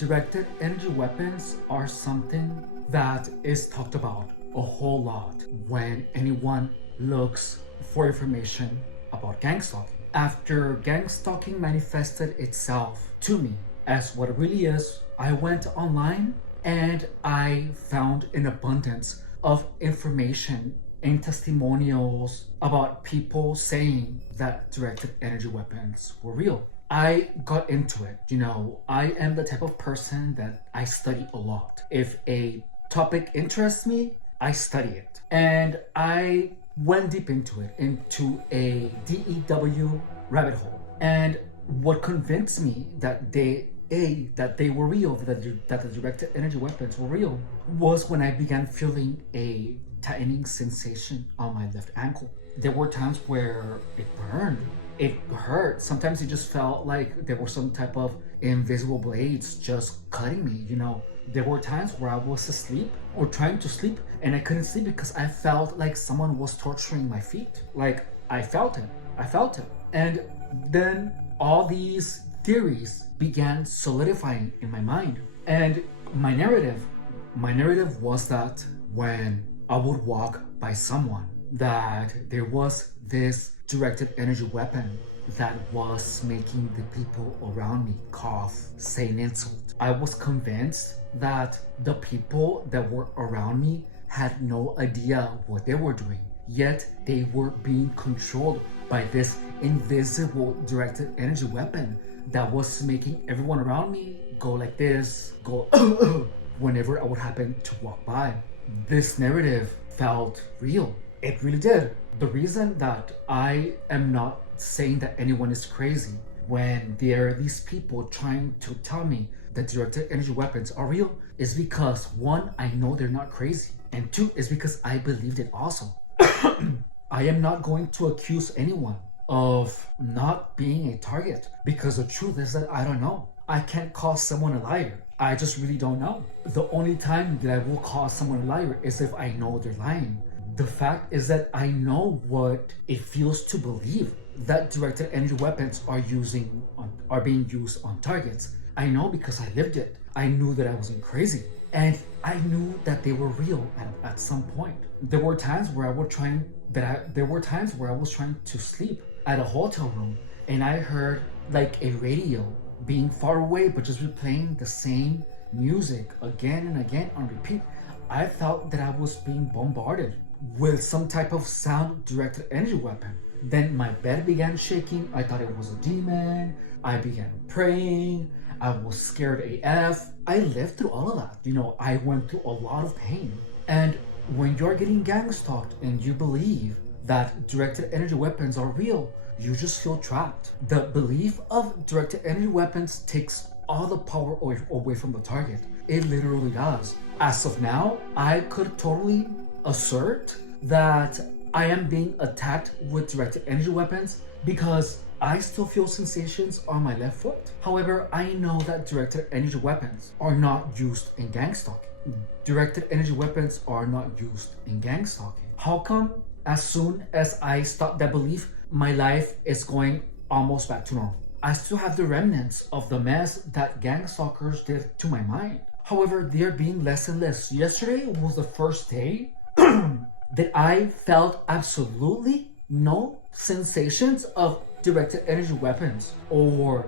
Directed energy weapons are something that is talked about a whole lot when anyone looks for information about gang stalking. After gang stalking manifested itself to me as what it really is, I went online and I found an abundance of information and testimonials about people saying that directed energy weapons were real. I got into it. I am the type of person that I study a lot. If a topic interests me, I study it. And I went deep into it, into a DEW rabbit hole. And what convinced me that they were real, that the directed energy weapons were real, was when I began feeling a tightening sensation on my left ankle. There were times where it burned. It hurt. Sometimes it just felt like there were some type of invisible blades just cutting me. There were times where I was asleep or trying to sleep and I couldn't sleep because I felt like someone was torturing my feet. Like I felt it. And then all these theories began solidifying in my mind. And my narrative was that when I would walk by someone, that there was this directed energy weapon that was making the people around me cough, say an insult. I was convinced that the people that were around me had no idea what they were doing, yet they were being controlled by this invisible directed energy weapon that was making everyone around me go like this, go whenever I would happen to walk by. This narrative felt real. It really did. The reason that I am not saying that anyone is crazy when there are these people trying to tell me that directed energy weapons are real is because, one, I know they're not crazy, and two, is because I believed it also. I am not going to accuse anyone of not being a target because the truth is that I don't know. I can't call someone a liar. I just really don't know. The only time that I will call someone a liar is if I know they're lying. The fact is that I know what it feels to believe that directed energy weapons are being used on targets. I know because I lived it. I knew that I wasn't crazy. And I knew that they were real at some point. There were times where I was trying to sleep at a hotel room and I heard like a radio being far away but just replaying the same music again and again on repeat. I felt that I was being bombarded with some type of sound directed energy weapon. Then my bed began shaking. I thought it was a demon. I began praying. I was scared AF. I lived through all of that. I went through a lot of pain. And when you're getting gang stalked and you believe that directed energy weapons are real, you just feel trapped. The belief of directed energy weapons takes all the power away from the target. It literally does. As of now, I could totally assert that I am being attacked with directed energy weapons because I still feel sensations on my left foot. However, I know that directed energy weapons are not used in gang stalking. Directed energy weapons are not used in gang stalking. How come as soon as I stop that belief, my life is going almost back to normal? I still have the remnants of the mess that gang stalkers did to my mind. However, they're being less and less. Yesterday was the first day that I felt absolutely no sensations of directed energy weapons or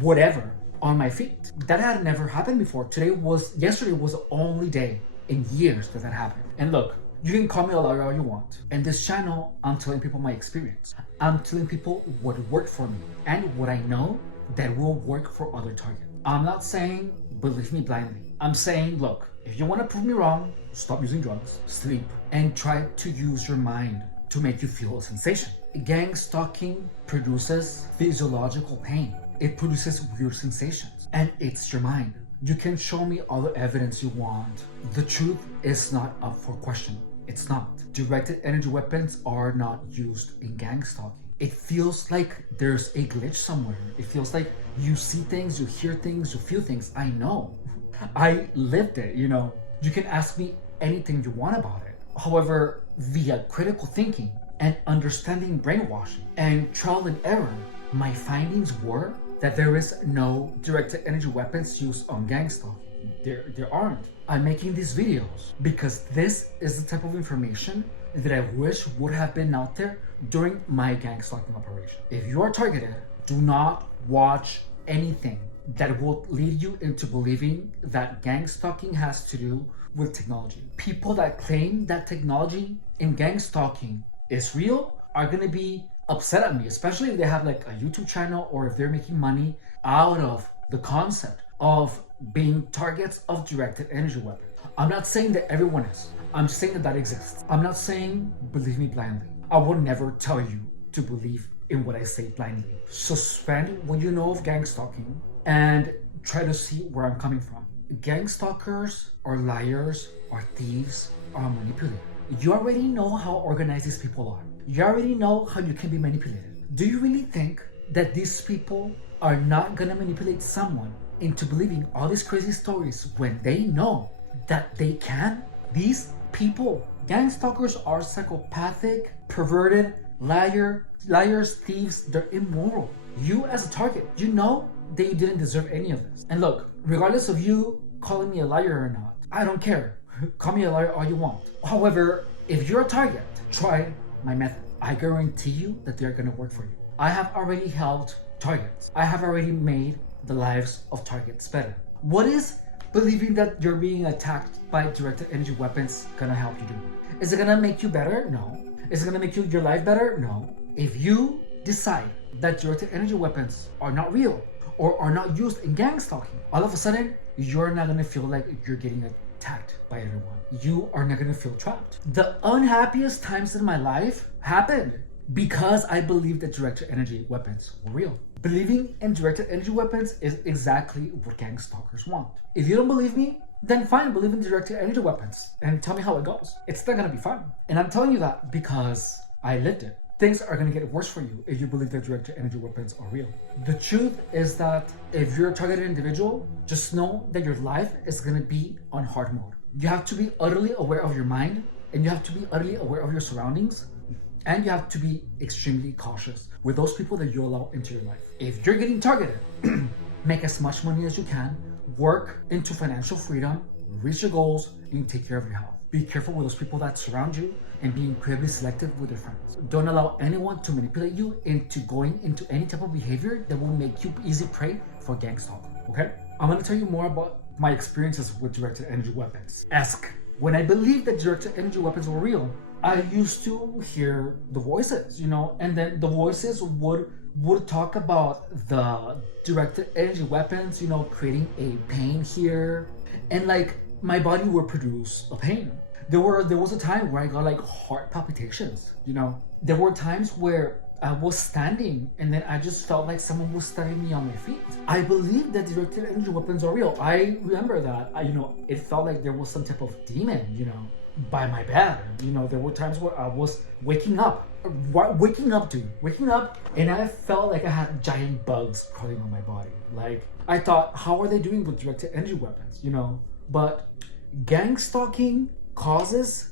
whatever on my feet. That had never happened before. Yesterday was the only day in years that happened. And look, you can call me a liar all you want. In this channel, I'm telling people my experience. I'm telling people what worked for me and what I know that will work for other targets. I'm not saying believe me blindly. I'm saying, look, if you want to prove me wrong, stop using drugs, sleep, and try to use your mind to make you feel a sensation. Gang stalking produces physiological pain. It produces weird sensations, and it's your mind. You can show me all the evidence you want. The truth is not up for question. It's not. Directed energy weapons are not used in gang stalking. It feels like there's a glitch somewhere. It feels like you see things, you hear things, you feel things. I know. I lived it, You can ask me anything you want about it. However, via critical thinking and understanding brainwashing and trial and error, my findings were that there is no directed energy weapons used on gang stalking. There aren't. I'm making these videos because this is the type of information that I wish would have been out there during my gang stalking operation. If you are targeted, do not watch anything that will lead you into believing that gang stalking has to do with technology. People that claim that technology in gang stalking is real are gonna be upset at me, especially if they have like a YouTube channel or if they're making money out of the concept of being targets of directed energy weapons. I'm not saying that everyone is. I'm saying that exists. I'm not saying believe me blindly. I will never tell you to believe in what I say blindly. Suspend what you know of gang stalking and try to see where I'm coming from. Gang stalkers are liars, are thieves, are manipulators. You already know how organized these people are. You already know how you can be manipulated. Do you really think that these people are not gonna manipulate someone into believing all these crazy stories when they know that they can? These people, gang stalkers, are psychopathic, perverted, liars, thieves. They're immoral. You as a target, you know that you didn't deserve any of this. And look, regardless of you calling me a liar or not, I don't care. Call me a liar all you want. However, if you're a target, try my method. I guarantee you that they're gonna work for you. I have already helped targets. I have already made the lives of targets better. What is believing that you're being attacked by directed energy weapons gonna help you do? Is it gonna make you better? No. Is it gonna make your life better? No. If you decide that directed energy weapons are not real or are not used in gang stalking, all of a sudden, you're not gonna feel like you're getting attacked by everyone. You are not gonna feel trapped. The unhappiest times in my life happened because I believed that directed energy weapons were real. Believing in directed energy weapons is exactly what gang stalkers want. If you don't believe me, then fine, believe in directed energy weapons and tell me how it goes. It's not gonna be fun. And I'm telling you that because I lived it. Things are gonna get worse for you if you believe that directed energy weapons are real. The truth is that if you're a targeted individual, just know that your life is gonna be on hard mode. You have to be utterly aware of your mind, and you have to be utterly aware of your surroundings, and you have to be extremely cautious with those people that you allow into your life. If you're getting targeted, make as much money as you can, work into financial freedom, reach your goals, and take care of your health. Be careful with those people that surround you and be incredibly selective with your friends. Don't allow anyone to manipulate you into going into any type of behavior that will make you easy prey for gang stalking, okay? I'm gonna tell you more about my experiences with directed energy weapons. When I believed that directed energy weapons were real, I used to hear the voices, and then the voices would talk about the directed energy weapons, creating a pain here, and like my body would produce a pain. There was a time where I got like heart palpitations, There were times where I was standing and then I just felt like someone was stabbing me on my feet. I believe that directed energy weapons are real. I remember that, it felt like there was some type of demon, by my bed. There were times where I was waking up, and I felt like I had giant bugs crawling on my body. Like, I thought, how are they doing with directed energy weapons, But gang stalking causes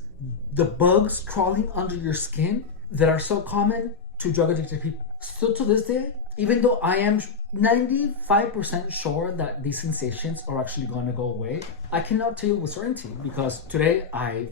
the bugs crawling under your skin that are so common to drug addicted people. Still to this day, even though I am 95% sure that these sensations are actually going to go away, I cannot tell you with certainty because today I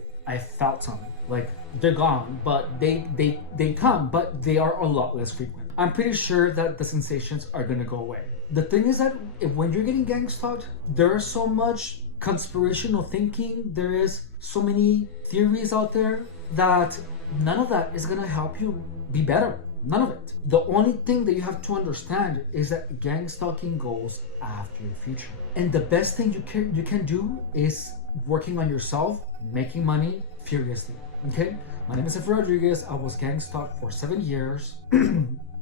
felt something. Like, they're gone, but they come, but they are a lot less frequent. I'm pretty sure that the sensations are going to go away. The thing is that when you're getting gang stalked, there's so much conspirational thinking, there is so many theories out there that none of that is going to help you be better. None of it. The only thing that you have to understand is that gang stalking goes after your future. And the best thing you can do is working on yourself, making money furiously. Okay? My name is Efrain Rodriguez. I was gang stalked for 7 years.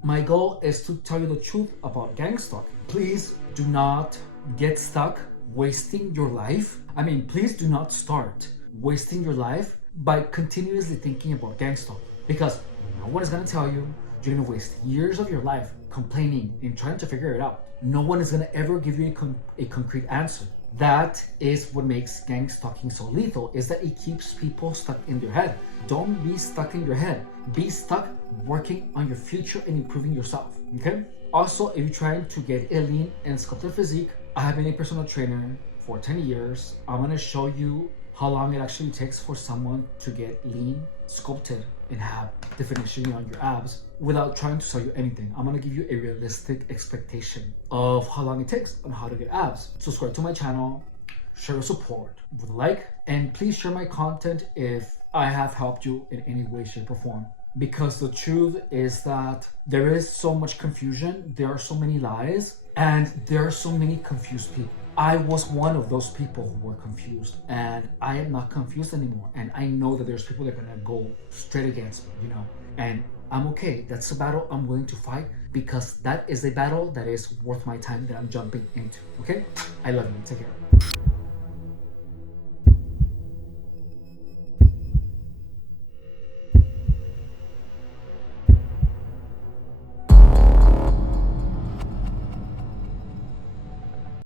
My goal is to tell you the truth about gang stalking. Please do not get stuck wasting your life. Please do not start wasting your life by continuously thinking about gang stalking, because no one is going to tell you. You're going to waste years of your life complaining and trying to figure it out. No one is going to ever give you a concrete answer. That is what makes gang stalking so lethal, is that it keeps people stuck in their head. Don't be stuck in your head. Be stuck working on your future and improving yourself, okay? Also, if you're trying to get a lean and sculpted physique, I have been a personal trainer for 10 years. I'm gonna show you how long it actually takes for someone to get lean, sculpted, and have definition on your abs without trying to sell you anything. I'm gonna give you a realistic expectation of how long it takes on how to get abs. Subscribe to my channel, share your support with a like, and please share my content if I have helped you in any way, shape, or form. Because the truth is that there is so much confusion, there are so many lies, and there are so many confused people. I was one of those people who were confused, and I am not confused anymore. And I know that there's people that are gonna go straight against me, you know, and I'm okay. That's a battle I'm willing to fight because that is a battle that is worth my time that I'm jumping into. Okay? I love you. Take care.